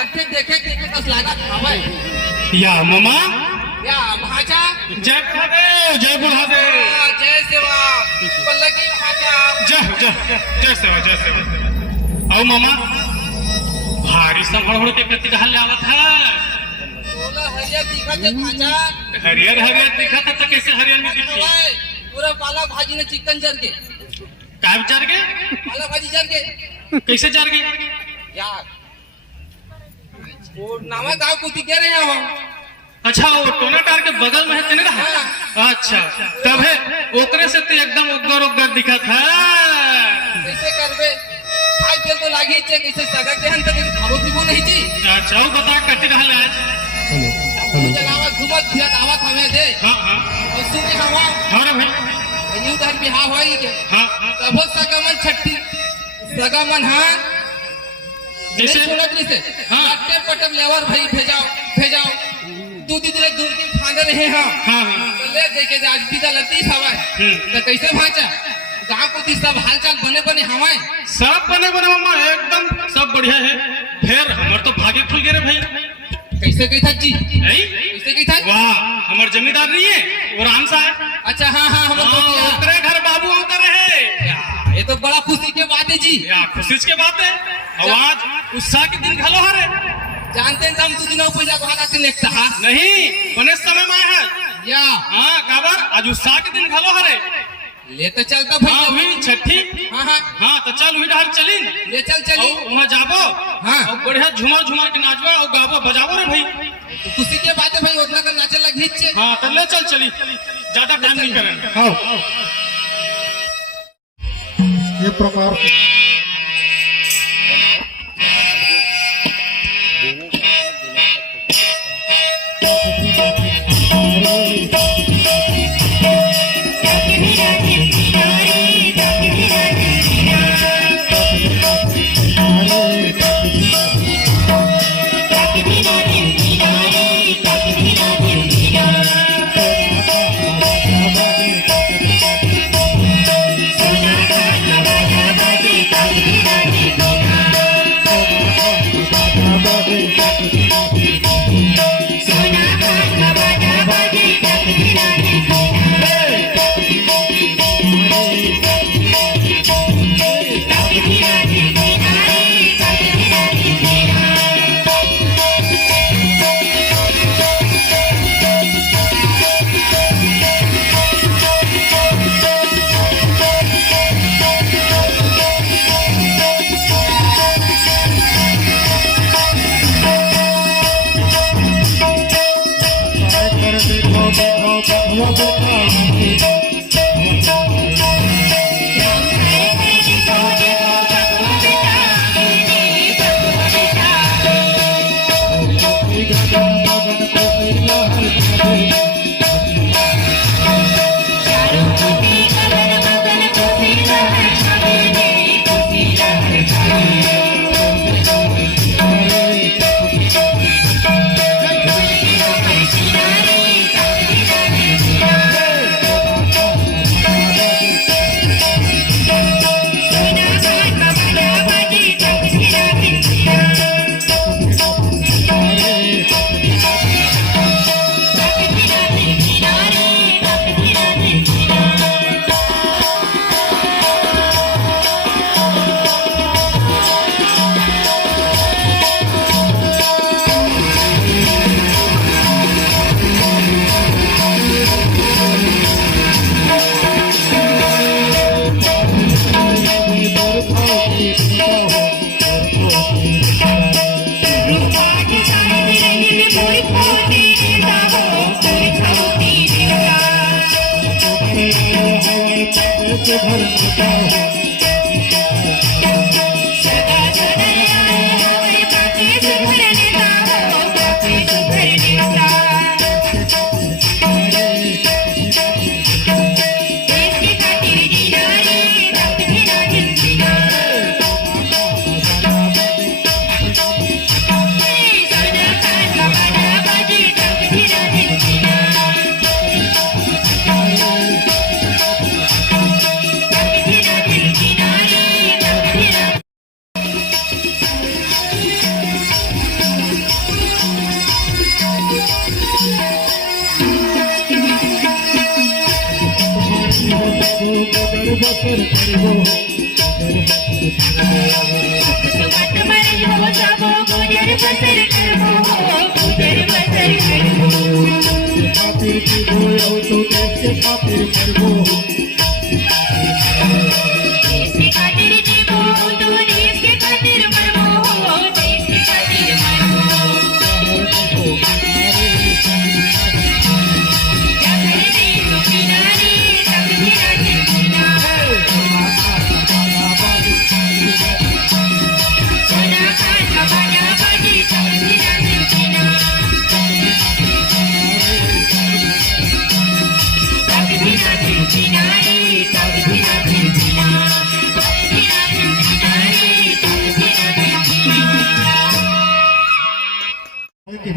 आखे देखे कस लागत हवे या मामा या भाचा जय गुरुदेव जय गुरुदेव जय सेवा पल्लगी भाचा जय सेवा आओ मामा भारी सा हड़हड़ के कति ढाल आवत है बोला हरियर दिखत है भाचा हरियर दिखत है तो कैसे हरियर में दिखी पूरा पाला भाजी ने चिकन जर के काय जर के पाला भाजी जर के कैसे जर के यार वो नावा गांव कुती के रहे हो अच्छा वो टोना टार के बगल में है तेने रहा अच्छा तब है ओकरे से तो एकदम उग्गर दिखत है कैसे करबे आज बेल तो लागी छे कैसे सगा के हन तक खाबो पीबो नहीं छी अच्छा वो बता कति रहल आज हेलो जगह घुमत फिरत आवत हवे दे हां और सुने हवा अरे भाई न्यू घर बिहाव होई के हां तब सगा मन छट्टी सगा मन हां जैसे सुनत नहीं से हां अट्टे पटम लेवर भाई भेजाओ तू दीदी दूर के फांदे रहे हां तो ले देखे आज बिदा लतीफ हवाए तो कैसे भाचा गांव को सब हालचाल बने हवाए सब बने मामा एकदम सब बढ़िया है फिर हमर तो भागे खुल गए रे भाई कैसे कही था जी नहीं कैसे कही था वाह हमर जमींदार नहीं है वो राम साहब अच्छा हां ओकरे घर बाबू होकर है ये तो बड़ा खुशी के बात है जी या खुशी के बात है आवाज उत्साह के दिन घलो हरे जानते हैं हम दिनों पूजा को हालात नेक्स्ट हां नहीं बने समय में है या हां काबर आज उत्साह के दिन घलो हरे ले तो चलता भाई हां हुई छठी हां तो चल हुई डाल चली ले चली वहां जाबो हां और बढ़िया झुमा के नाचबो और गाबो बजाबो रे भाई तो खुशी के बात है भाई उतना का नाचे लगी छे हां तो ले चली ज्यादा टाइम नहीं करेंगे हां ये प्रकार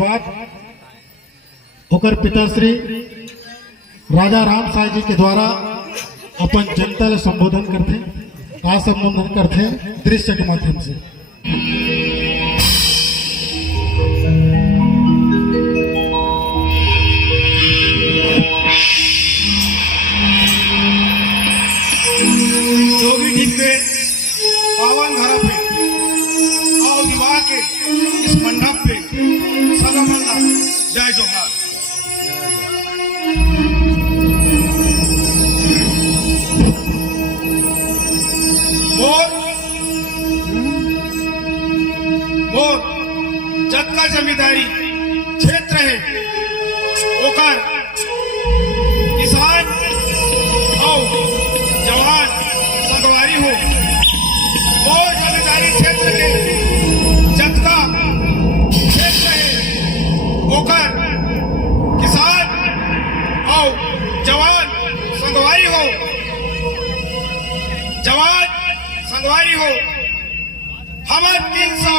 बाद ओकर पिताश्री राजा राम साय जी के द्वारा अपन जनता ले संबोधन करते, का संबोधन करते दृश्य के माध्यम से। जोगी पे पावन धरा पे और विवाह के इस मंडप पे सदा मल्ला जय जोहार। मोर जतका जमींदारी क्षेत्र है ओकर किसान और जवान संगवारी हो। और जमींदारी क्षेत्र के जतका क्षेत्र है ओकर किसान और जवान संगवारी हो। जवान संगवारी हो हमार 300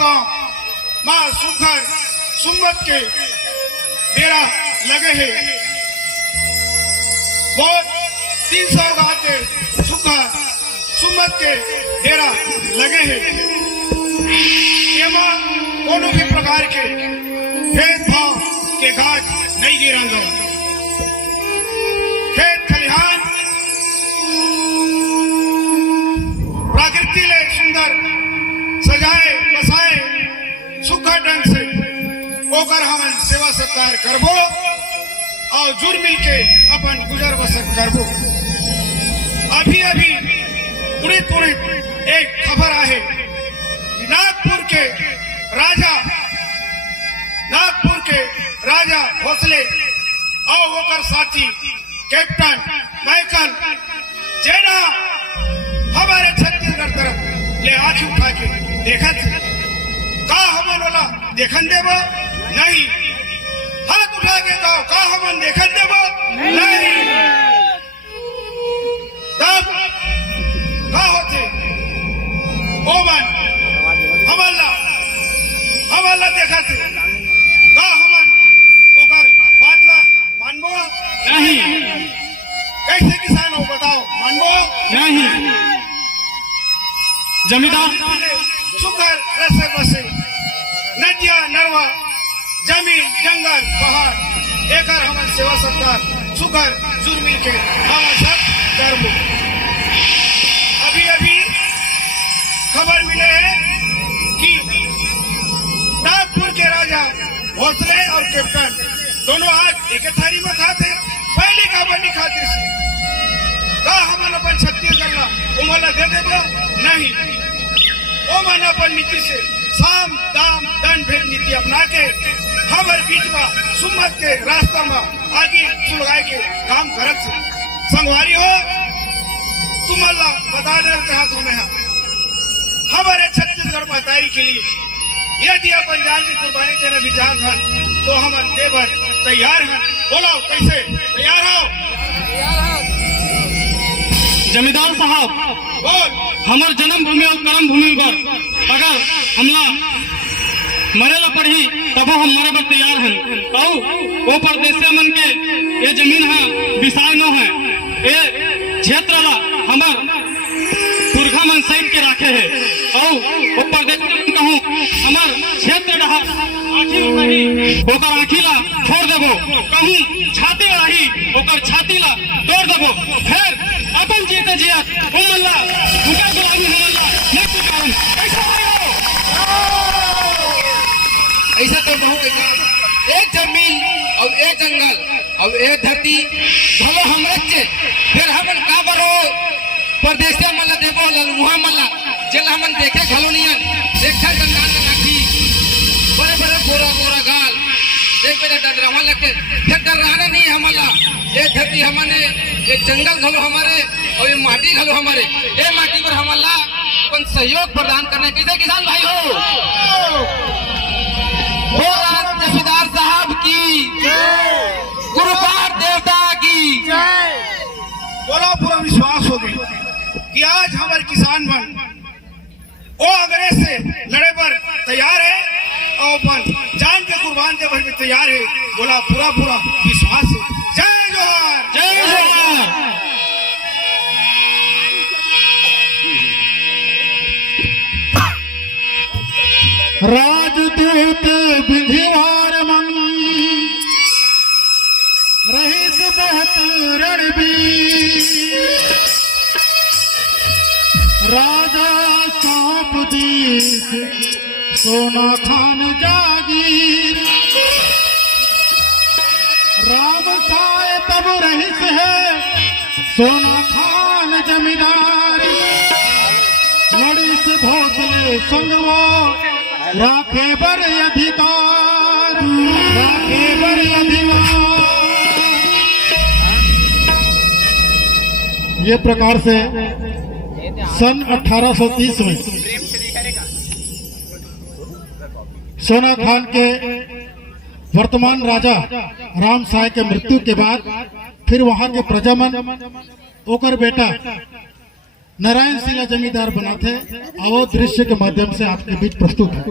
गांव माँ सुखर सुमत के डेरा लगे हैं। वो 300 गांव के सुखर सुमत के डेरा लगे हैं। एमा कोनो भी प्रकार के भेदभाव के गाज नहीं गिरांगो। खेत खलिहान प्रकृति ले सुंदर सजाए बसाए सुखा ढंग से ओकर हमन सेवा सत्कार करबो और जुड़ मिल के अपन गुजर बसर करबो। अभी तुरंत एक खबर आहे नागपुर के राजा भोसले और ओकर साथी कैप्टन माइकल जेना हमारे छत्तीसगढ़ तरफ ले आँख उठा के देखत का हमन वाला देखन देबो नहीं। हाथ उठा के कहो का हमन देखन देबो नहीं। तब का होते ओ मन हमला देखत का हमन ओकर बातला मानबो नहीं। कैसे किसान हो बताओ मानबो नहीं। जमींदार सुकर रसे बसे नदिया नरवा जमीन जंगल पहाड़ एकर हमन सेवा सत्कार सुकर जुड़ मिल के हम सब करबो। अभी खबर मिले है कि नागपुर के राजा भोसले और कैप्टन दोनों आज एक थाली में खाते पहले का बनी खातिर से का हमन अपन छत्तीसगढ़ ला उमला दे देबो नहीं। ओ मन अपन नीति से साम दाम दंड भेद नीति अपना के हमारे बीच में सुमत के रास्ता में आगे सुलगाए के काम करत से संगवारी हो। तुम अल्लाह बता देना चाहता हूँ मैं हमारे छत्तीसगढ़ महतारी के लिए यदि अपन जान की कुर्बानी देना भी चाहत हन तो हम देवर तैयार हैं। बोलो कैसे तैयार हो? जमींदार साहब बोल। हमार जन्म भूमि और कर्म भूमि पर अगर हमला मरेला पड़ी तब हम मरे पर तैयार हैं। और वो परदेसिया मन के ये जमीन है विषय न है ये क्षेत्र ला हमार पुरखा मन सहित के रखे है। और वो परदेसिया मन कहूँ हमार क्षेत्र रहा आखी उठाही ओकर आखी ला छोड़ देबो कहूँ छाती रही ओकर छाती ला तोड़ देबो। फिर अपन जीते जियत उमल्ला उनका गुलामी हमल्ला नहीं कारण ऐसा ऐसा तो बहु के काम एक जमीन और एक जंगल और एक धरती भलो हमरे के फिर हमन का बरो परदेसिया मल्ला देबो ललमुहा मल्ला जेल हमन देखे घलो नियन देखा गंगा नाखी बड़े बड़े गोरा गाल देख बेटा डरवा लगे फिर डर रहा नहीं हमला ये धरती हमने ये जंगल घलो हमारे और ये माटी घलो हमारे ये माटी पर हमला अपन सहयोग प्रदान करने कैसे किसान भाई हो जमींदार साहब की गुरुपार देवता की बोला पूरा विश्वास हो गई कि आज हमारे किसान मन वो अंग्रेज से लड़े पर तैयार है और अपन जान के कुर्बान के भर में तैयार है। बोला पूरा पूरा विश्वास है। जय जोहार। जय जोहार। राजदूत विधिवार मन रहित बहुत रणबीर, राजा सौंप दीस सोना खान जागीर, राम साय तब रहिस है सोना खान जमींदार, लड़िस भोसले संगवो राखे बर अधिकार, राखे बर अधिकार। ये प्रकार से सन 1830 में सोना खान के वर्तमान राजा राम साय के मृत्यु के बाद फिर वहां के प्रजामन ओकर बेटा नारायण सिंह जमींदार बना थे। वो दृश्य के माध्यम से आपके बीच प्रस्तुत है।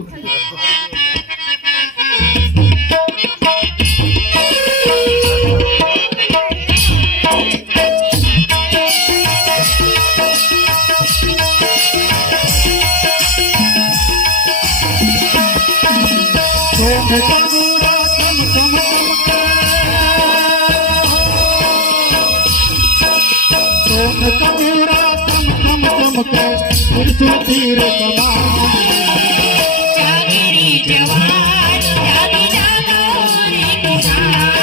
तीर जागेरी जवान जागी जागो रे किसान,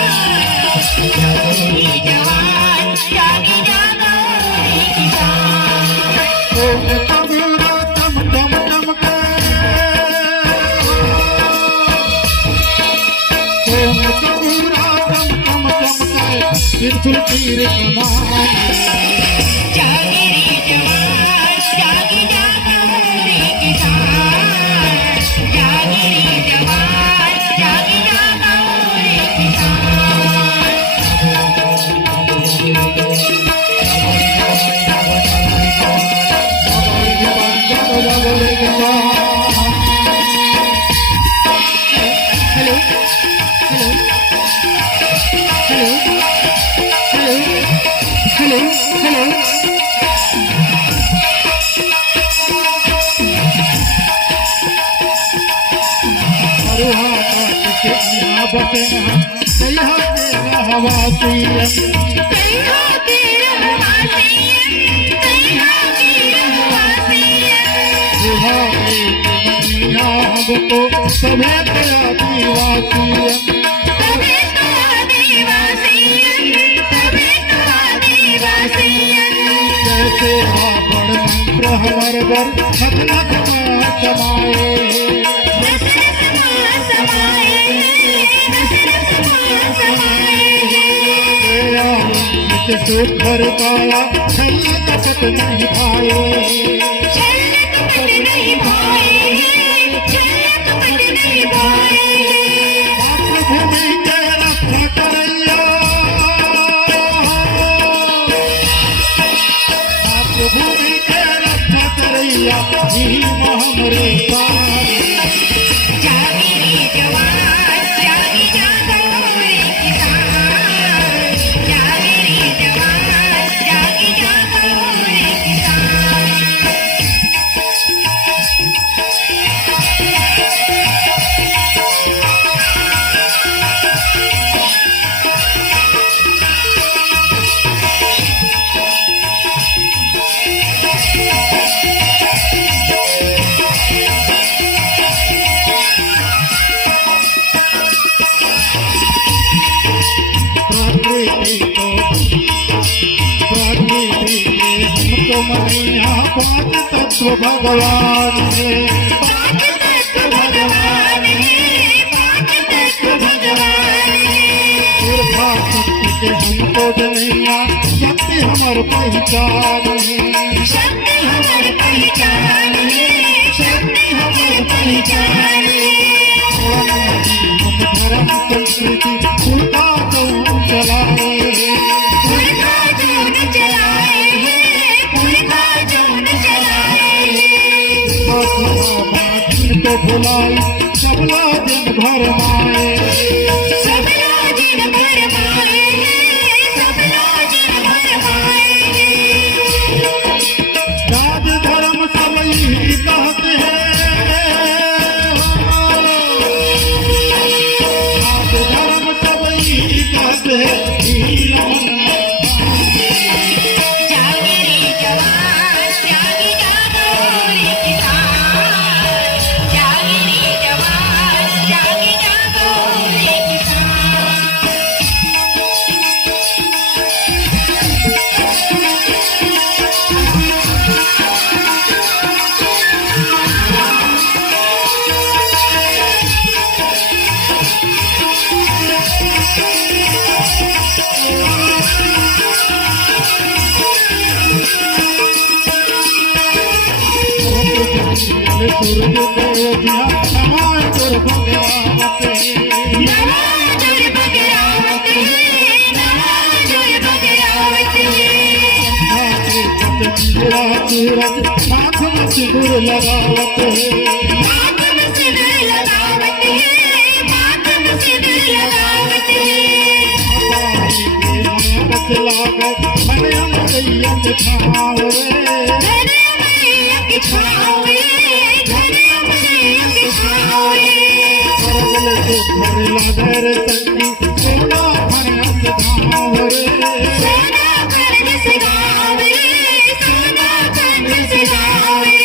जागेरी जवान जागी जागो रे किसान। कबूरा चम चम चमके, कबूरा चम चम चमके, त्रिशूल तीर कमान। जागेरी जवान जागी जागो रे किसान, जागेरी जवान जागी जागो रे hello hello hello hello hello. हमको समेत जैसे बड़ मंत्र हमारे बर नथ समाए सुखर काया छल कपट नहीं मातृभूमि के रक्षा करैया, मातृभूमि के रक्षा करैया भीम हमरे पार। जागेरी जवान जागी जागो रे किसान, जागेरी जवान जागी जागो रे किसान। हमको मनिया पांच तत्व भगवान है, पांच तत्व भगवान है, पांच तत्व भगवान है। ऊर्जा शक्ति के हमको जनिया शक्ति हमार पहचान है, शक्ति हमर पहचान है, शक्ति हमर पहचान है। हम धर्म संस्कृति उनका जौन चलाए, उनका जौन चलाए हैं, उनका जौन चलाए हैं। के भुलाई सबला दिन भर माए सबला दिन भर माए सबला दिन भर माए राज धर्म सब यही कहते हैं राज धर्म सब यही कहते हैं जागे रे जवान जागे जागो रे किसान जागे रे जवान जागे जागो रे किसान नवाजुर बगरावत नवाजुर बगरावत माथ में सिंदूर लगावत माथ में सिंदूर लगावत माथ में सिंदूर लगावत मने मैया के छाव घरे मैया के छाँव रे घरे मैया के छाँव रे घर संगी सोना भर धाम रे सोना कर्ज से गाँव रे सोना कर्ज से गाँव रे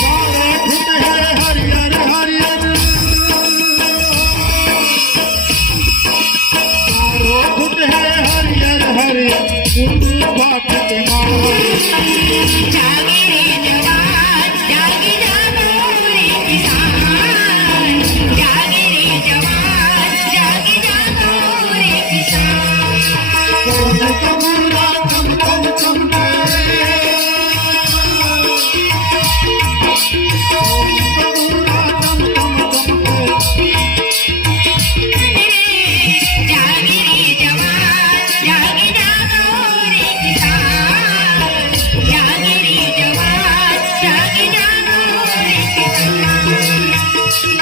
सारा घुट है हरियर हरियर सारो घुट है हरियर हरियर उर्दू बात के जागे रे जवान जागे जागो रे किसान जागे रे जवान जागे जागो रे किसान कबूरा कम कम कम कबूरा कम कम कम जागे रे जवान जागे जागो रे किसान जागे रे जवान जागे जागो रे किसान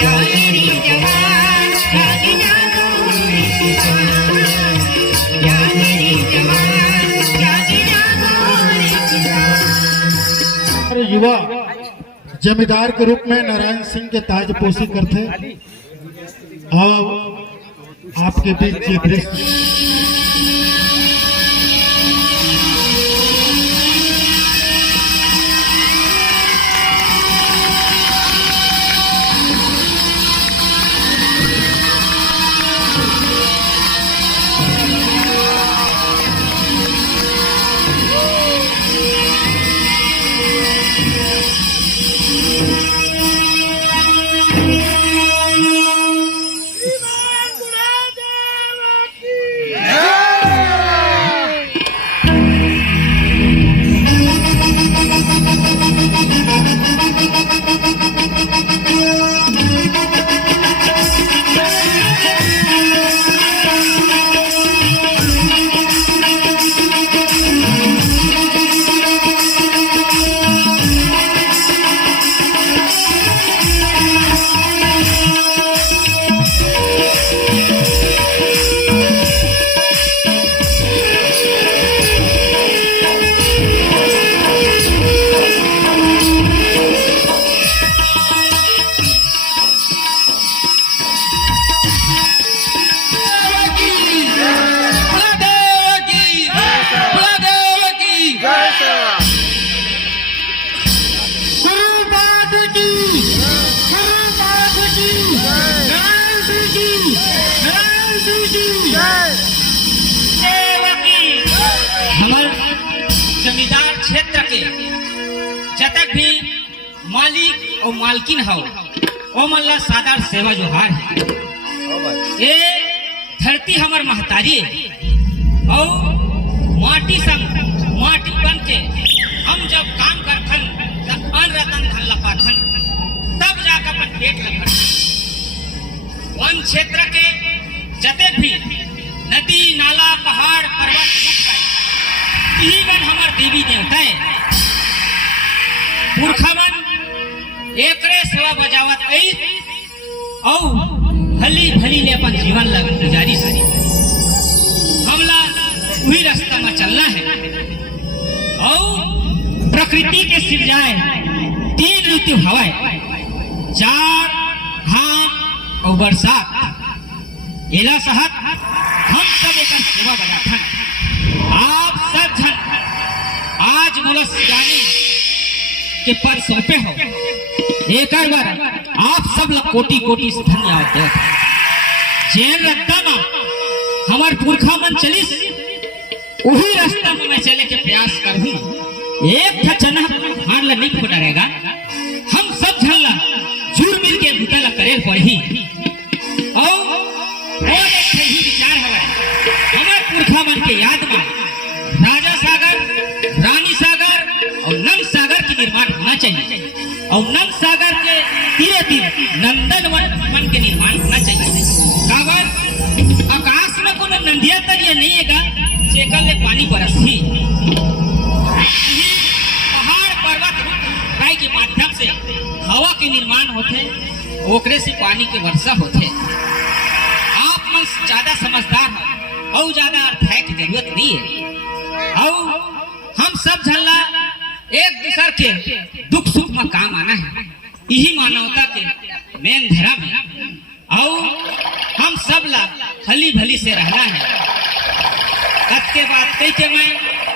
जागे रे जवान जागे जागो रे किसान जागे रे जवान जागे जागो रे किसान और युवा जमींदार के रूप में नारायण सिंह के ताजपोशी करते और आपके बीच ये दृश्य जमींदार क्षेत्र के जतक भी मालिक और मालकिन हो ओ मन ला सादर सेवा जोहार है। ये धरती हमर महतारी है और माटी संग माटी बन के हम जब काम करथन तब अन रतन धन लपाथन तब जाकर अपन पेट लभर। वन क्षेत्र के जतक भी नदी नाला पहाड़ पर्वत यही बन हमार देवी देवता है। पुरखा मन एकरे सेवा बजावत और भली भली ले अपन जीवन ला गुजारिश हमला वही रास्ता में चलना है। और प्रकृति के सिरजाए 3 ऋतु हवाए, जाड़, घाम और बरसात। एला सहत हम सब एक सेवा बजाथन। आप सब जन आज मुलस जाने के पद सौंपे हो, एक बार आप सब लोग कोटि कोटि से धन्यवाद देते हैं। जैन रास्ता में हमार पुरखा मन चलिस वही रास्ता में मैं चले के प्रयास करूँ। एक था चना हार ला नहीं फुटा रहेगा। हम सब झन ला जुड़ मिल के बुता ला करे पड़ी। और एक ही विचार है हमार पुरखा मन के याद में राजा सागर, रानी सागर और नंद सागर की निर्माण होना चाहिए। और नंद सागर के तीरे तीर नंदन वन के निर्माण होना चाहिए। काबर आकाश में कोनो नंदिया तरिया नहीं हैगा जेकर ले पानी बरसी। पहाड़ पर्वत राय के माध्यम से हवा के निर्माण होते, ओकरे से पानी के वर्षा होते। आप मन ज्यादा समझदार हो और ज्यादा अर्थाय की जरूरत नहीं है। और हम सब झल्ला एक दूसर के दुख सुख में काम आना है, यही मानवता के मेन धर्म है। और हम सब ला हली भली से रहना है। तब के बाद कई के मैं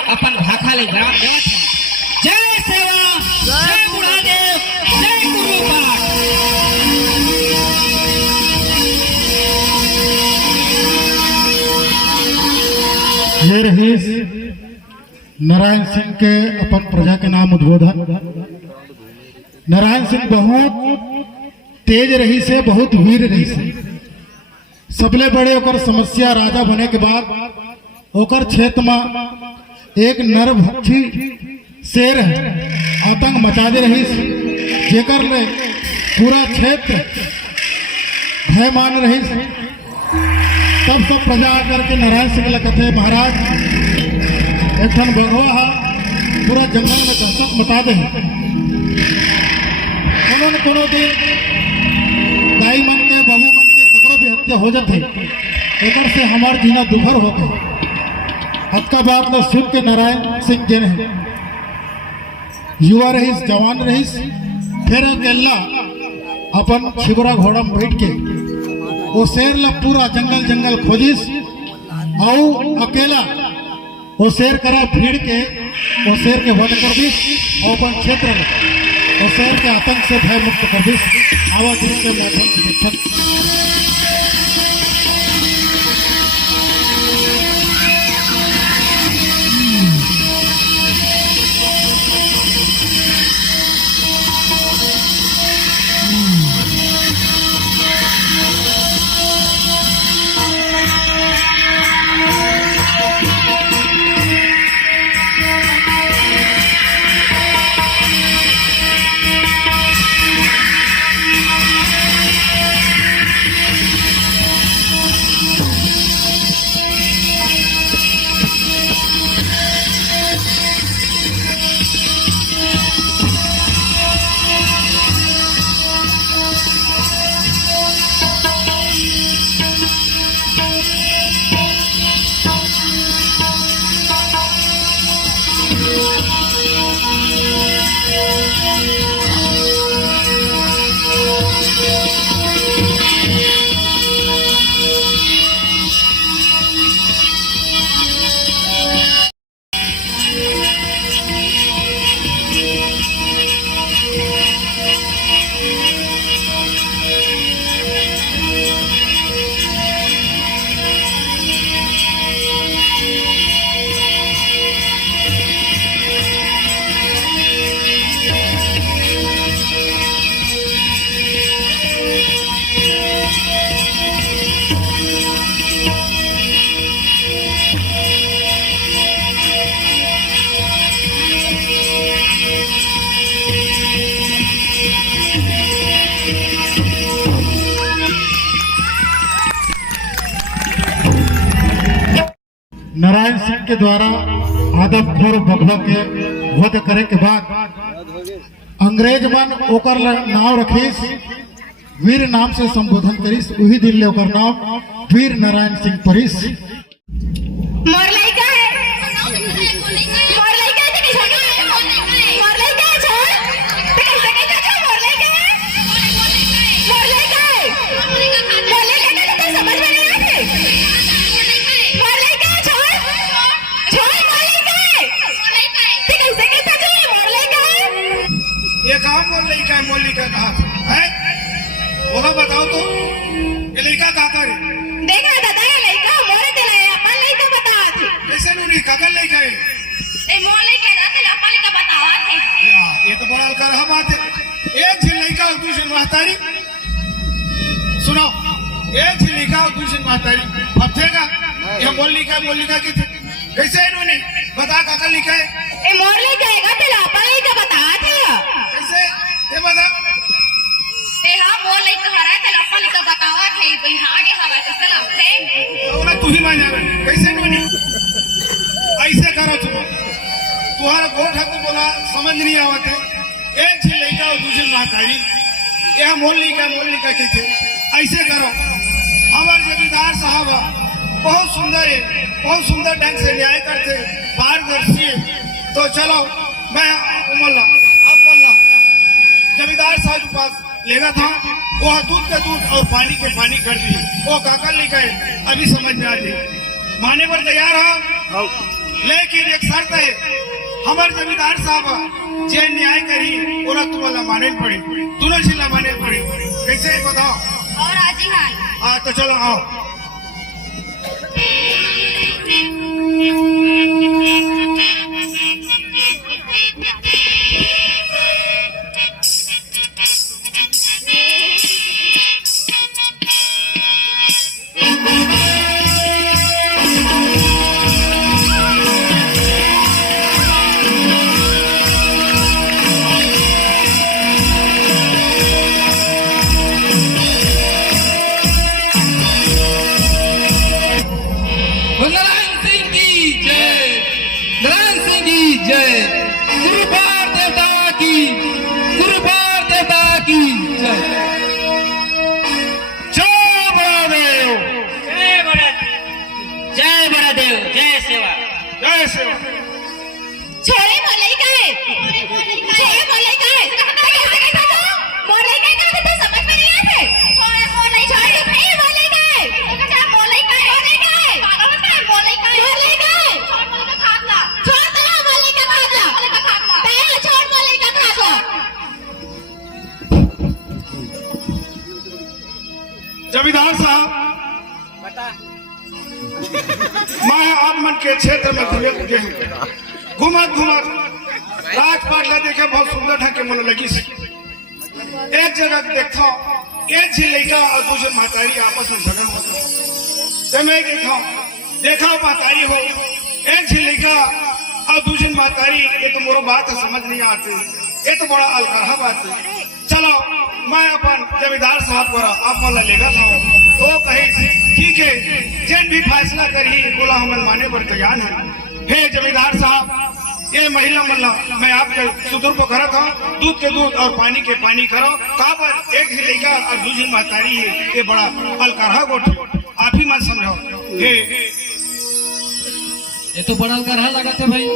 अपन भाखा ले ग्राम देवत है। जय सेवा, जय गुरुदेव, जय गुरु पाठ। ये रही नारायण सिंह के अपन प्रजा के नाम उद्बोधन। नारायण सिंह बहुत तेज रही से, बहुत वीर रही से। सबले बड़े ओकर समस्या राजा बने के बाद ओकर क्षेत्र में एक नरभक्षी शेर है आतंक मचा दे रही, जेकर ले पूरा क्षेत्र भय मान रही। तब सब प्रजा आकर के नारायण सिंह लगते महाराज एक ठन बघवा पूरा जंगल में दहशत मचा दे। कोनो दिन दाई मन के, बहू मन के ककरो भी हत्या हो जाते, एकर से हमार जीना दुभर हो गए। हत्का बात न सुन के नारायण सिंह जन युवा रहीस, जवान रहीस, फिर अकेला अपन छिबरा घोड़ा में बैठ के वो शेर ला पूरा जंगल जंगल खोजिस और अकेला वो शेर करा भीड़ के वो शेर के वध कर दिस और अपन क्षेत्र में वो शेर के आतंक से भय मुक्त कर दिस। आवाज के माध्यम से नारायण सिंह के द्वारा आदमखोर बघवा के वध करे के बाद अंग्रेज मन ओकर नाव रखीस वीर नाम से संबोधन करिस वही दिन ले ओकर नाम वीर नारायण सिंह परिस। मोर लइका है मोर लइका है कि छोड़ मोर लइका है छोड़ ते कैसे कैसे छोड़ मोर लइका है मोर लइका है मोर लइका है तो समझ में नहीं आते मोर लइका है छोड़ छोड़ मोर लइका है ते कैसे कैसे छोड़ मोर लइका है ये कहाँ मोल लड़का कहा है होगा बताओ तो ये लड़का कहाँ का है देखा दादा ये लइका मोरे दिलाए अपन लइका बता थी कैसे नूरी काकल लड़का है ए मोर लइका रात अपन लइका बतावा थे या ये तो बड़ा अलग बात है। एक झिल लड़का और दूसरी महतारी सुनो एक झिल लड़का और दूसरी महतारी अब ठेगा ये मोल लड़का की थी कैसे इन्होंने बता काकल लिखा है ए मोर लइका है तेरा अपन लइका बतावा थे कैसे ये बता ए हां मोर लइका हरा तेरा अपन लइका बतावा थे भाई आगे हवा तो सलाम थे बोला तू ही मान जाना कैसे नूनी ऐसे करो तुम तुम्हारा गोठ है तो बोला समझ नहीं आवत है एक झिल लड़का और दूसरी महतारी यह मोल लड़का की थे ऐसे करो हमारे जमींदार साहब बहुत सुंदर है बहुत सुंदर ढंग से न्याय करते पारदर्शी है तो चलो मैं उमल्ला जमींदार साहब के पास लेना था वो दूध का दूध और पानी के पानी कर दिए वो काकल लिखा है अभी समझ में आ जाए माने पर तैयार हो लेकिन एक शर्त है हमारे जमींदार साहब जे न्याय करी बोला तुम्हारा माने पड़े दोनों जिला माने पड़े कैसे बताओ और आजी हां हाँ तो चलो आओ नारायण सिंह की जय नारायण सिंह की जय गुरुवार देवता की गुरुवार देवता की जय जय बड़ादेव जय बड़ादेव जय सेवा जय सेवा छोड़े मोर लइका है छोड़े मोर लइका है कैसे कैसे मोर लइका का तो समझ में नहीं आते छोड़े मोर लइका छोड़े भाई मोर लइका है कैसे मोर लइका है पागल मत कर मोर लइका है मोर लइका है छोड़ मोर लइका खातला छोड़ दे मोर लइका खातला ते छोड़ मोर लइका खातला जमींदार साहब मैं आप मन के क्षेत्र में घूमत राजपाट ला देखे बहुत सुंदर ढंग के मन लगी एक जगह देखो एक झी लड़का और दूसरे महतारी आपस में झगड़ होते जब मैं देखा महतारी हो एक झी लड़का और दूसरी महतारी ये तो मोरो बात समझ नहीं आती ये तो बड़ा अलकरहा बात है चलो मैं अपन जमींदार साहब को आप लेगा था तो कहे ठीक है जिन भी फैसला करी बोला हम माने पर तैयार है हे जमींदार साहब ये महिला मल्ला मैं आपके सुदूर को करा था दूध के दूध और पानी के पानी करो कहा पर एक ही लड़का और दूसरी महतारी है ये बड़ा अलकरहा गोठ आप ही मत समझो हे ये तो बड़ा अलग रहा लगा था भाई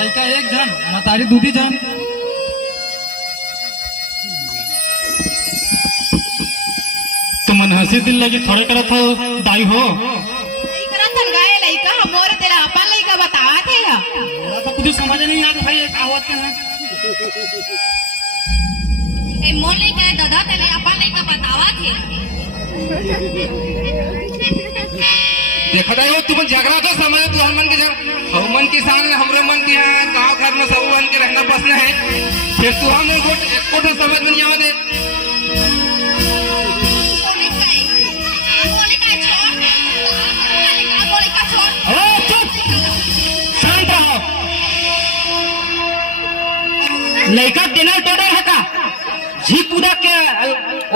लड़का एक जन मतारी दूधी जन तो मन हंसी दिल लगी थोड़े करा था दाई हो लइका तंगाए लइका हमोर तेरा अपन लइका बतावा थे मेरा तो कुछ समझ नहीं आता भाई ये क्या होता है ए मोर लइका दादा तेरे अपन लइका बतावा थे देखा जाए तुम झगड़ा तो समझ तू हम मन के हम मन के सामने हमरे मन के यहाँ गाँव घर में सब मन के रहना पसंद है फिर तू हम को तो समझ में नहीं आवे शांत रहो लड़का टेनर टोडर है का झी कूदा के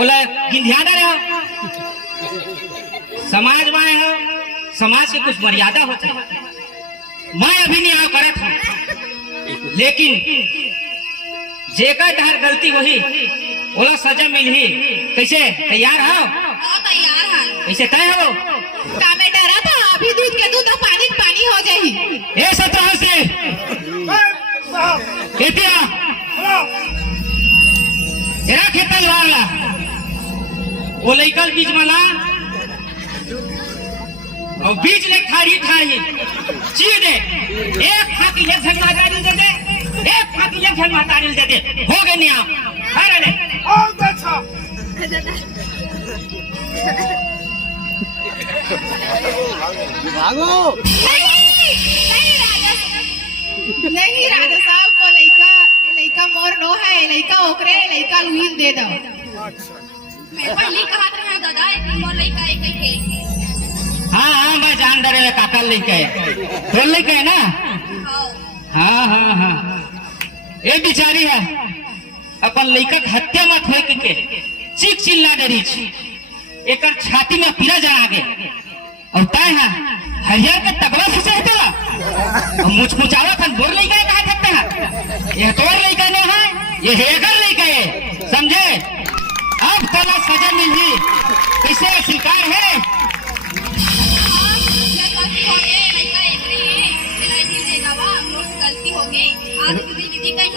ओला गिंधियादा रहो समाज में है समाज के कुछ मर्यादा होता है मैं अभी नहीं आओ करत हूँ लेकिन जेकर तहर गलती वही ओला सजा मिलही। कैसे तैयार हो? हाँ तैयार है। कैसे तय हो? का मैं डरा था अभी दूध के दूध और पानी के पानी हो जाही। ए सत्रह से इतिया एरा खेतल वाला वो लइकल बीज मला और बीज ले खाड़ी खाड़ी ची दे एक फाकी एक झन मातारी दे दे एक फाकी एक झन मातारी दे दे हो गए नहीं आप अरे ले बहुत अच्छा। नहीं राजा साहब वो लइका मोर नो है लइका ओकरे लइका लुइन दे दो। मैं पहली कहत रहा दादा एक मोर लइका एक के। हाँ मैं जान डरे काका लेके है तो लेके है ना। हाँ ये बिचारी है अपन लइका के हत्या मत होए के चीख चिल्ला डरी एक छाती में पीला जा आगे और तय है हरियर के तबला से चाहते और मुचमुचावा खन बोर लइका कहा सकते हैं ये तोर लइका नहीं है ये हेगर लइका है समझे। अब तला सजा मिली इसे स्वीकार है।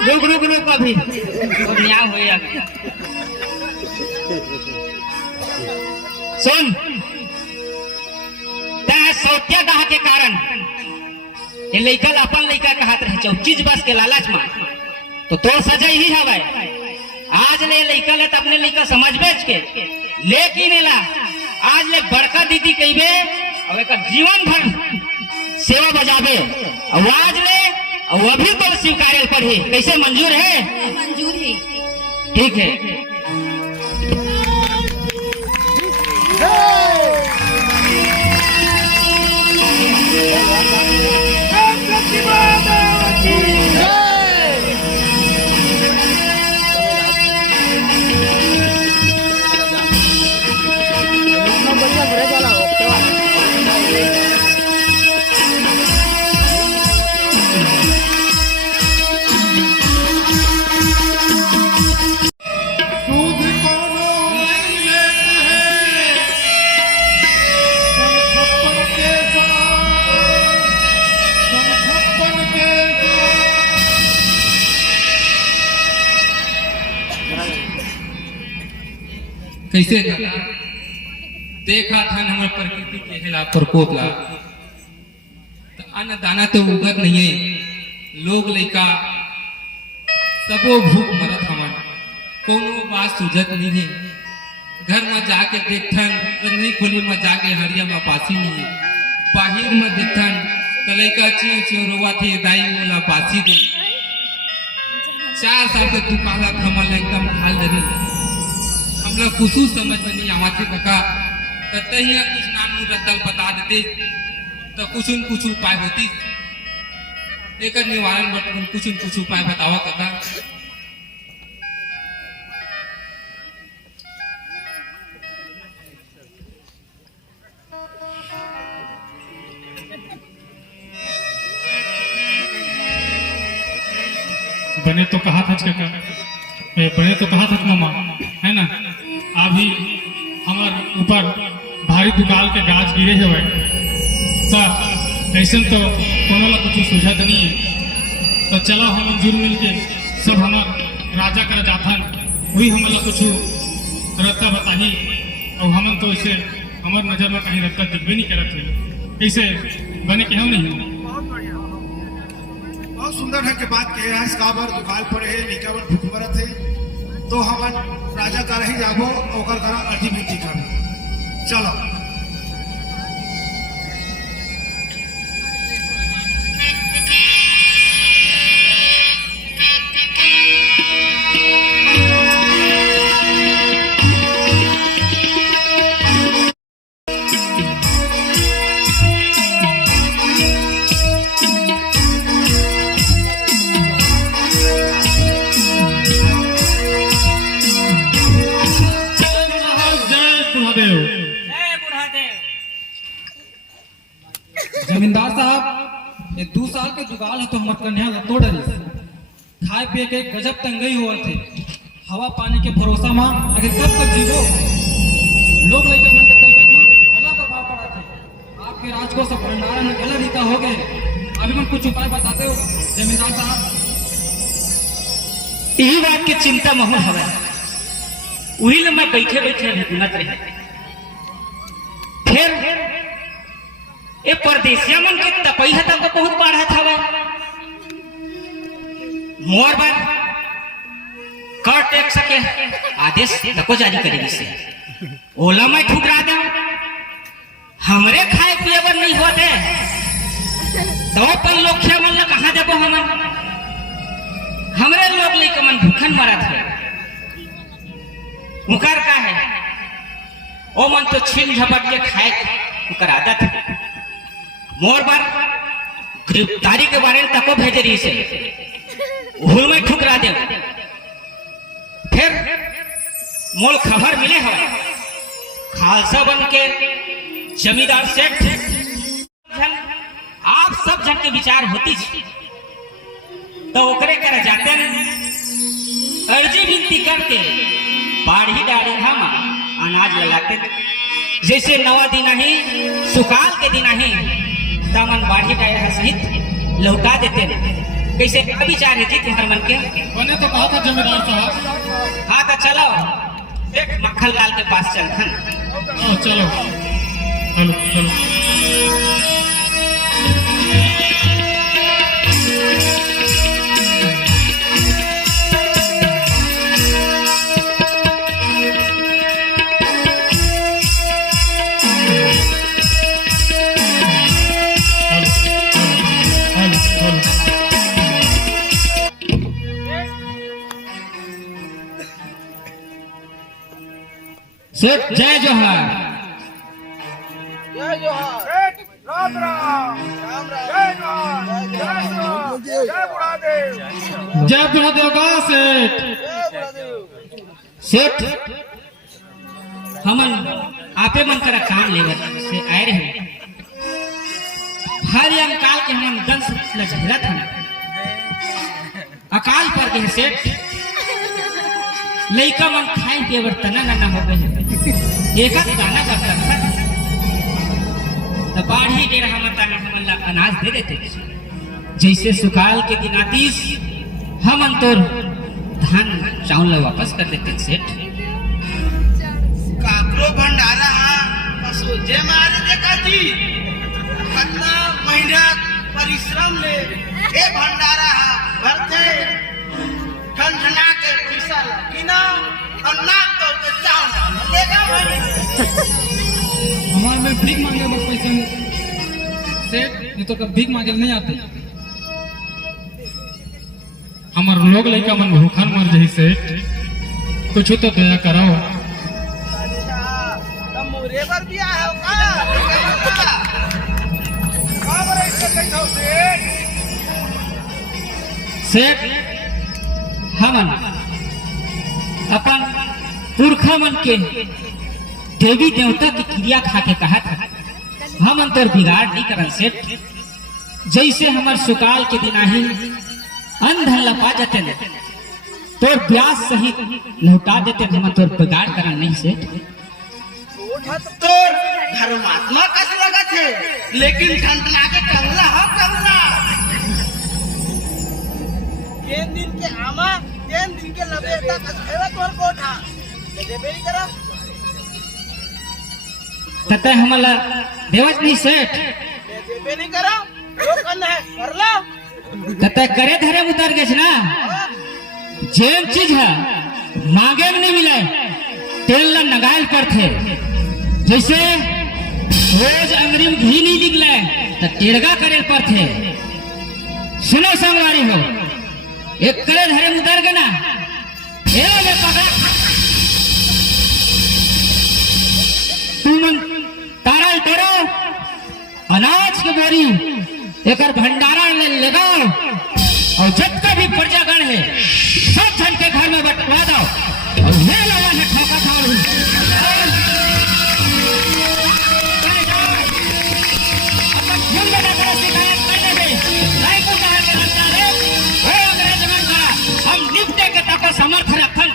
रुक रुक रुक अभी न्याय होया सुन सौत्या कहा के कारण ये लइकल अपन लइका कहत रहे चौ चीज बस के लालच में तो तोर सजा ही हवे। आज ले लइकल है तो अपने लइका समझ बेच के लेकिन एला आज ले बड़का दीदी कहबे और एक जीवन भर सेवा बजाबे और आज ले और अभी तो स्वीकार पढ़ी कैसे मंजूर है? मंजूर है। ठीक है। कैसे देखा था हमारे प्रकृति के खिलाफ प्रकोप ला तो अन्न दाना तो उगत नहीं है लोग लइका सबो भूख मरत हवन कोनो बात सुझत नहीं है। घर में जाके देखथन तो नहीं खोली में जाके हरिया में पासी नहीं है बाहिर में देखथन तो लइका चियो चियो रोवा थे दाई मोला पासी दे 4 साल से दुकान हमला एकदम हाल डरी हमला कुछ समझ में नहीं आवा थे काका तहिया कुछ नाम रद्दल बता देते तो कुछ उपाय होती एक निवारण बट कुछ उपाय बतावा काका। बने तो कहा था काका बने तो कहा था मामा है ना अभी हमार ऊपर भारी दुकाल के गाज गिरे हुए ऐसे तो कोनो ला कुछ सुझत नहीं है तो चलो हम जुड़ मिल के सब हमार राजा कर जाथन वही हमारा कुछ रत्ता बताही और हम तो इसे हमार नजर में कहीं रत्ता दिखबे नहीं करत है ऐसे बने के हम नहीं बहुत सुंदर है के बात कहे हैं काबर दुकान पर है निकावन भूखमरत है तो हमन राजा का रही जाबो ओकर करा अर्जी विनती कर चलो। जमींदार साहब ये 2 साल के जुगाल है तो हमार कन्या तो डरी खाए पिए के गजब तंगई हुआ थे हवा पानी के भरोसा में आगे कब तक जीवो। लोग लड़का मन के तबियत में गला प्रभाव पड़ा थे। आपके राजकोष से भंडारण में गला रीता हो गए। अभी मैं कुछ उपाय बताते हो जमींदार साहब। यही बात की चिंता महू हवे, वही ले मैं बैठे बैठे अभी गुनत रहे। फिर ये परदेसिया मन के तपई हता को बहुत बढ़ा था। मोर बार कर टैक्स के आदेश नको जारी करेगी से ओला मैं ठुकरा दे। हमरे खाए पिए पर नहीं होते तो पर लोग खे मन कहाँ देबो हम। हमरे लोग लेके मन भूखन मरा थे। मुकर का है ओ मन तो छीन झपट के खाए मुकर आदत है। मोर बार गिरफ्तारी के बारे में तको भेज रही से उहुल में ठुकरा दे। फिर मोल खबर मिले है खालसा बन के जमींदार सेठ आप सब जन के विचार होती तो ओकरे कर जाते अर्जी विनती करते बाढ़ी डाड़ी हम अनाज लगाते। जैसे नवा दिन ही सुकाल के दिन ही दामन बाढ़ी डाड़ी सहित लौटा देते। कैसे क्या विचार है जी तुम्हारे मन के? मैंने तो कहा था जमींदार साहब। हाँ तो चलो देख मक्खन लाल के पास चलथन। चलो चलो चलो। सेठ जय जोहार। जय जोहार। राम राम। राम राम। जय जोहार। जय जोहार। जय बुढ़ादेव। जय बुढ़ादेव का सेठ। जय बुढ़ादेव। सेठ हमन आपे मन करा काम लेवर से आए रहे। हर अंकाल के हमन दंश लझेरा था अकाल पर के सेठ लइका मन खाए पिए तना ना हो गए एक गाना करता था तो बाढ़ी डेरा हम हमन ला अनाज दे देते। जैसे सुकाल के दिन आतीस हम तो धान चावल वापस कर देते सेठ। काकरो भंडारा सोचे मारे देखा जी कितना मेहनत परिश्रम ले ए भंडारा भरते ठंडना के पैसा लगिना और नाक तो के चावल लेगा भाई। हमारे में भीख मांगे बस पैसे में सेठ। ये तो कब भीख मांगे नहीं आते। हमार लोग लड़का मन भूखन मर जाही सेठ। कुछ तो दया कराओ। अच्छा तो मोरे पर भी आया हो का खबर ऐसे देखो सेठ हमन अपन पुरखा मन के देवी देवता की क्रिया खा के कहा था हम अंतर बिगाड़ नहीं करन सेठ। जैसे हमार सुकाल के दिन ही अंधन लपा जाते न तो ब्याज सहित लौटा देते हम अंतर बिगाड़ करन नहीं सेठ। तोर धर्मात्मा कस लगा थे लेकिन ठंडना के कंगला हो कंगला। तीन दिन के आमा तीन दिन के लबेटा कस हेवा तोर कोठा दे बेरी करा तते हमला देवत नहीं सेठ। दे बेरी करा जो करना है कर लो। तते करे धरे उतर गए ना जेम चीज है मांगे में नहीं मिले तेल ला नगाल पर थे। जैसे रोज अंगरी में घी नहीं निकले तो टेरगा करे पर थे। सुनो संगवारी हो एक करे धरे उतर गए ना ए ले पकड़ा तुम तारल टरो अनाज के बोरी एक भंडारा ले लगाओ और जितना भी प्रजागण है सब जन के घर में बंटवा दो और ले लो वहां ठोका खाओ। हम निपटे के तक समर्थ रखन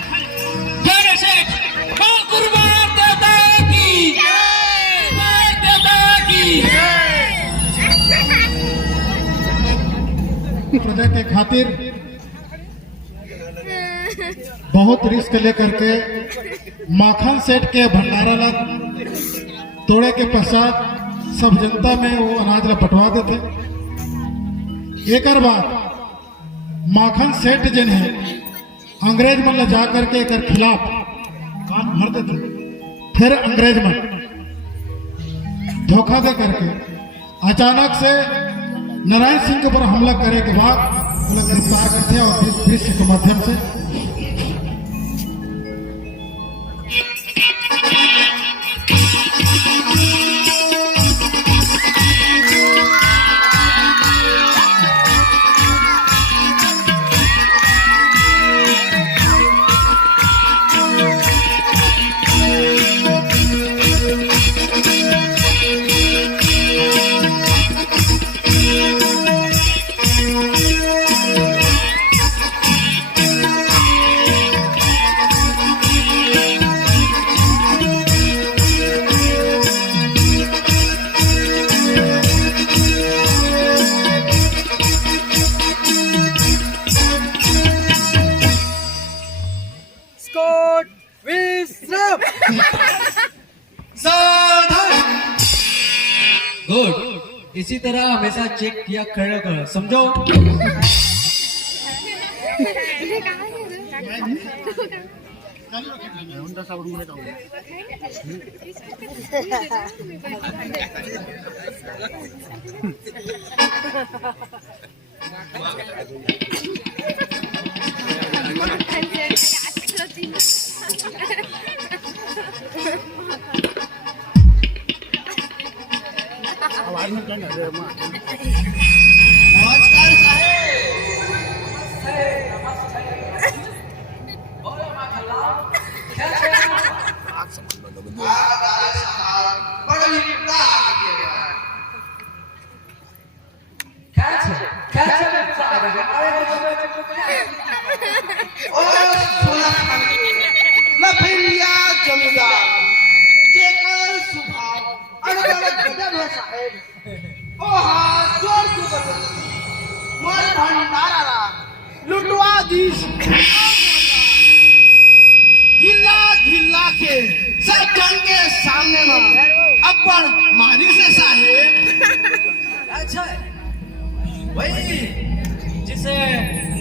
खातिर बहुत रिस्क लेकर के माखन सेठ के भंडारा ला तोड़े के पश्चात सब जनता में वो अनाज ला बंटवा देते। एक बाद माखन सेठ जिन है अंग्रेज मन ला जा करके एक खिलाफ कान भर देते। फिर अंग्रेज मन धोखा दे करके अचानक से नारायण सिंह के ऊपर हमला करे के बाद उन्हें गिरफ्तार करते और इस दृश्य के माध्यम से गुड। इसी तरह हमेशा चेक किया कर समझो। नमस्कार साहेब। लफिया जमींदार जेकर सुभाव अलग-अलग गजब है साहेब। ओ हाथ जोड़ के बदल मोर भंडारा लुटवा दीस गिल्ला गिल्ला के सब जन के सामने में अपन मारी से साहेब। अच्छा वही जिसे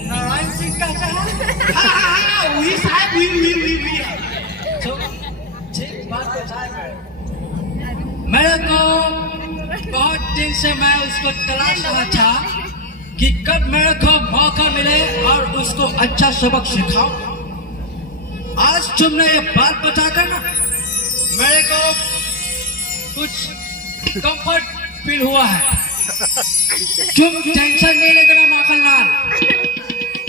नारायण सिंह का चाहा। हाँ वही साहेब वही तो ठीक बात बताए। मेरे को बहुत दिन से मैं उसको तलाश रहा था कि कब मेरे को मौका मिले और उसको अच्छा सबक सिखाऊं। आज तुमने ये बात बताकर ना मेरे को कुछ कंफर्ट फील हुआ है। तुम टेंशन नहीं लेना माखनलाल,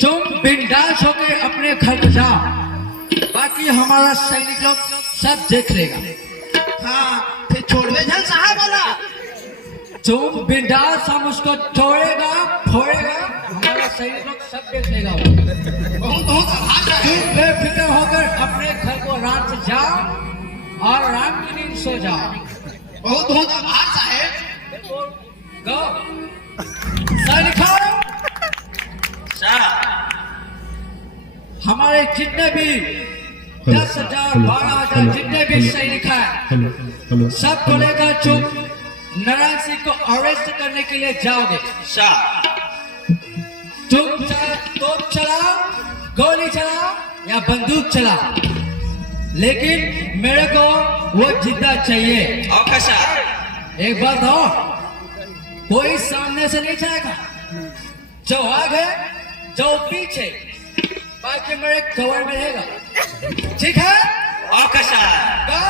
तुम बिंदास होकर अपने घर को जाओ, बाकी हमारा सैनिक लोग सब देख लेगा। हाँ फिर छोड़वे जन साहब बोला। तुम बिंदास, हम उसको तोड़ेगा फोड़ेगा, हमारा सैनिक लोग सब देख लेगा। बहुत आभार तुम बेफिक्र होकर अपने घर को आराम से जाओ और आराम की नींद सो जाओ। बहुत आभार साहेब। गो सैनिकों, हमारे जितने भी 10,000 12,000 जितने भी सैनिक हैं सबको लेकर तुम नारायण सिंह को अरेस्ट करने के लिए जाओगे। तुम चाहे तोप चलाओ, गोली चलाओ या बंदूक चलाओ, लेकिन मेरे को वो जिंदा चाहिए। एक बात और, कोई सामने से नहीं जाएगा, जो आगे जो पीछे, बाकी मेरे कवर में रहेगा। ठीक है? Go!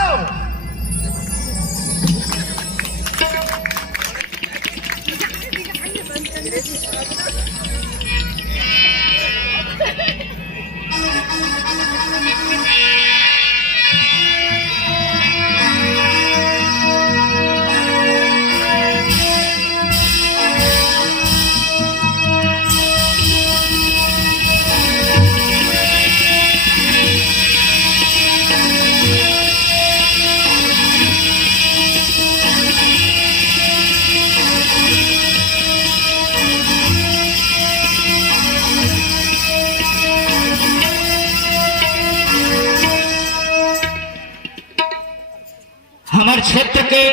हमारे क्षेत्र के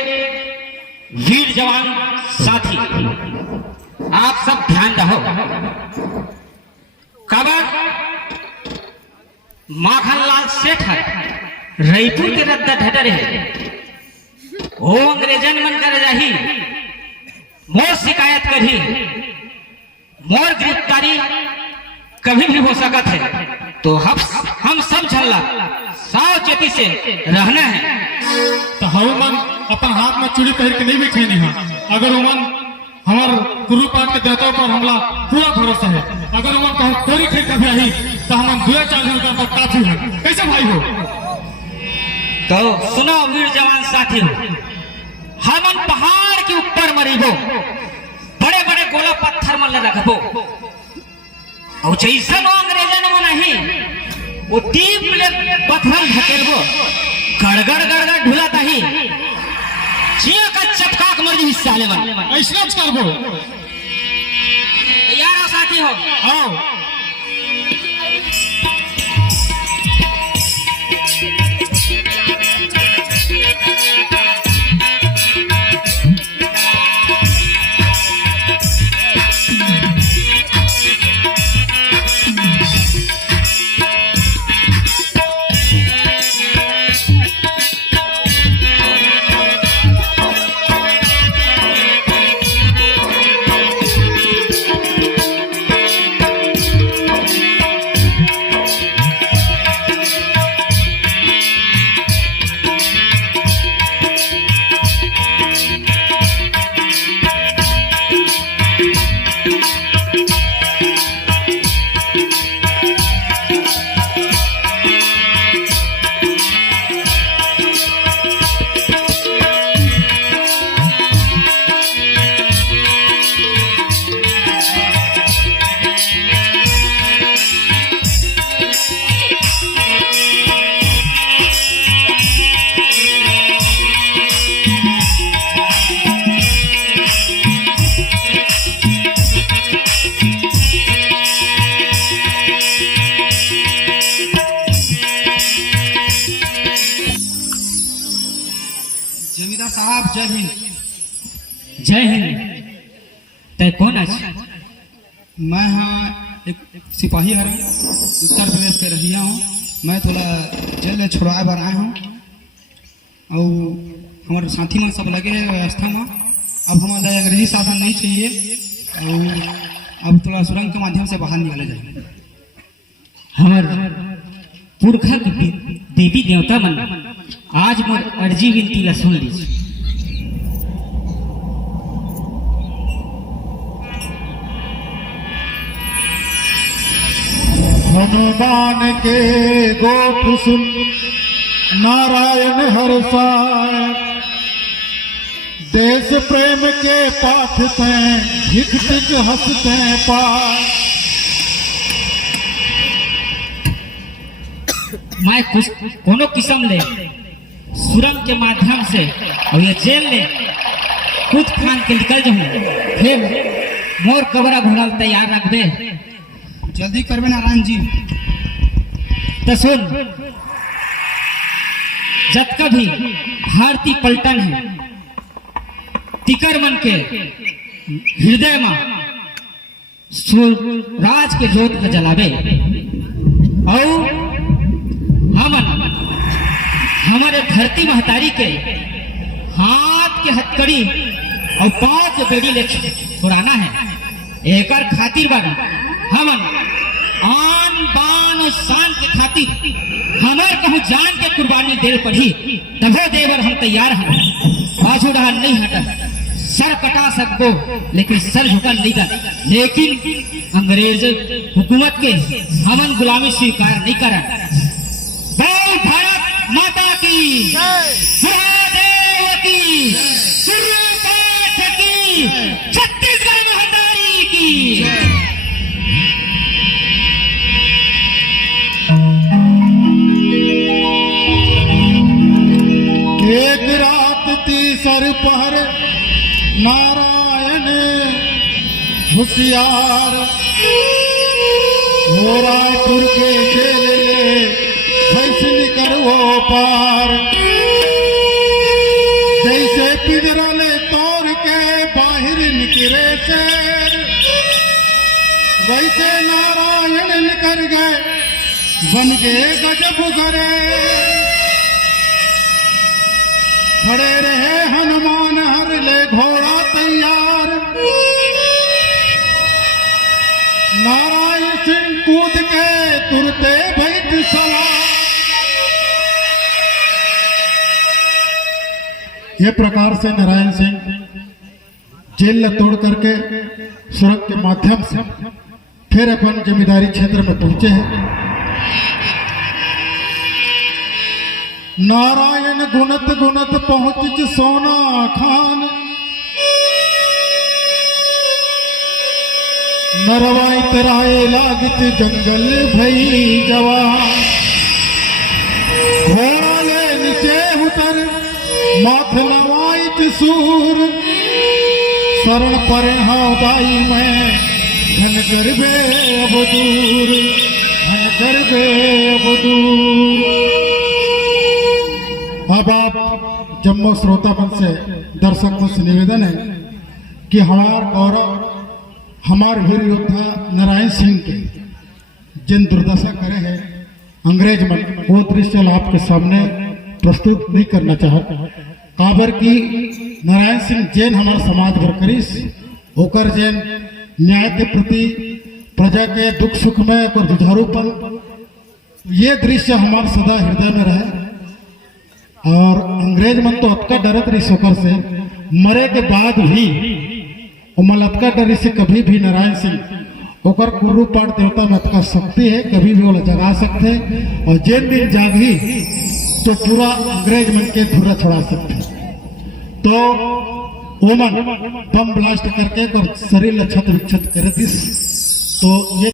वीर जवान साथी, आप सब ध्यान रहो। काबर माखनलाल सेठ है रईपुर के रद्दा ढटर है, वो अंग्रेजन मन कर जाही, मोर शिकायत करी, मोर गिरफ्तारी कभी भी हो सकत है। तो हम सब झल्ला सावचेती से रहना है। तो हवमन अपन हाथ में चूड़ी पहन के नहीं बैठे नहीं है। अगर उमन हमार गुरु पाठ के देवता पर हमला पूरा भरोसा है। अगर उमन कहो कोरी खेल कभी आई तो हम 2-4 दिन का काफी है। कैसे भाई हो? तो सुनो वीर जवान साथी, हमन पहाड़ के ऊपर मरीबो, बड़े बड़े गोला पत्थर मन रखबो, और जैसन अंग्रेजन में नहीं वो टीप ले पत्थर ढकेलबो, गड़गड़ गड़गड़ ढुलाता ही जिया का चटकाक मर जी हिस्सा ले मन। ऐसा करबो यार साथी हो आओ। जमींदार साहब जय हिंद। जय हिंद। तय कौन है? मैं हाँ एक सिपाही हूँ, उत्तर प्रदेश के रहिया हूँ। मैं थोड़ा जेल में छुड़ाए बर आया हूँ और हमारे साथी में सब लगे हैं व्यवस्था में। अब हमारा अंग्रेजी शासन नहीं चाहिए और अब थोड़ा सुरंग के माध्यम से बाहर निकाले जाए। हमार पुरखा के देवी देवता मन आज मोर अर्जी विनती ला सुन लीजिए। हनुमान के गोठ सुन नारायण हर्षाय, देश प्रेम के पाठ तैं हिक टिक हंसते पाय। मैं कुछ कोनो किस्म ले सुरंग के माध्यम से और ये जेल ले कूद फान के निकल जाऊं, फिर मोर कबरा घोड़ा तैयार रखबे। जल्दी करबे नारायण जी। तो सुन, जब कभी भारतीय पलटन है तिकर मन के हृदय में राज के जोत को जलावे और हमारे धरती महतारी के हाथ के हथकड़ी और पांव के बेड़ी ले छुड़ाना है। एकर खातिर बार हमन आन बान और शान के खातिर हमार कहूँ जान के कुर्बानी दे पड़ी, तभो देवर हम तैयार हैं। बाजू रहा नहीं हटा, सर कटा सको लेकिन सर झुका नहीं कर। लेकिन अंग्रेज हुकूमत के हमन गुलामी स्वीकार नहीं करा। भारत माता की, महादेव की, सुरपाठ की, छत्तीसगढ़ महतारी की। एक रात तीसर पहर नारायण होशियार, हो रायपुर के जेल फैसली कर वो पार। कर गए बन गए गजब करे, खड़े रहे हनुमान हर ले घोड़ा तैयार, नारायण सिंह कूद के तुरते बैठ सवार। ये प्रकार से नारायण सिंह जेल तोड़ करके सुरंग के माध्यम से फिर अपन जमींदारी क्षेत्र में पहुंचे हैं। नारायण गुणत गुणत पहुंच सोना खान, नरवाई तराए लागत जंगल भई जवान, घोड़ा ले नीचे उतर माथ नवाई सूर, शरण पर हाँ बाई मैं घन गर्भे अब दूर, घन गर्भे अब दूर। अब आप जम्मू श्रोताबंद से दर्शकों से निवेदन है कि हमार गौरव हमार वीर योद्धा नारायण सिंह के जिन दुर्दशा करे हैं अंग्रेज में, वो दृश्य आपके सामने प्रस्तुत नहीं करना चाहता। काबर की नारायण सिंह जैन हमारे समाज भर करीस होकर जैन न्याय के प्रति प्रजा के दुख सुख में और जुझारूपन, ये दृश्य हमारे सदा हृदय में रहे। और अंग्रेज मन तो अतका डरत रही होकर से मरे के बाद भी अतका डरी से कभी भी नारायण सिंह होकर कुर्रू पाठ देवता में अतका शक्ति है, कभी भी वो जगा सकते हैं। और जिन दिन जागी तो पूरा अंग्रेज मन के धुरा छुड़ा सकते। तो ओमन बम ब्लास्ट करके और शरीर छत विक्षत कर दिस। तो ये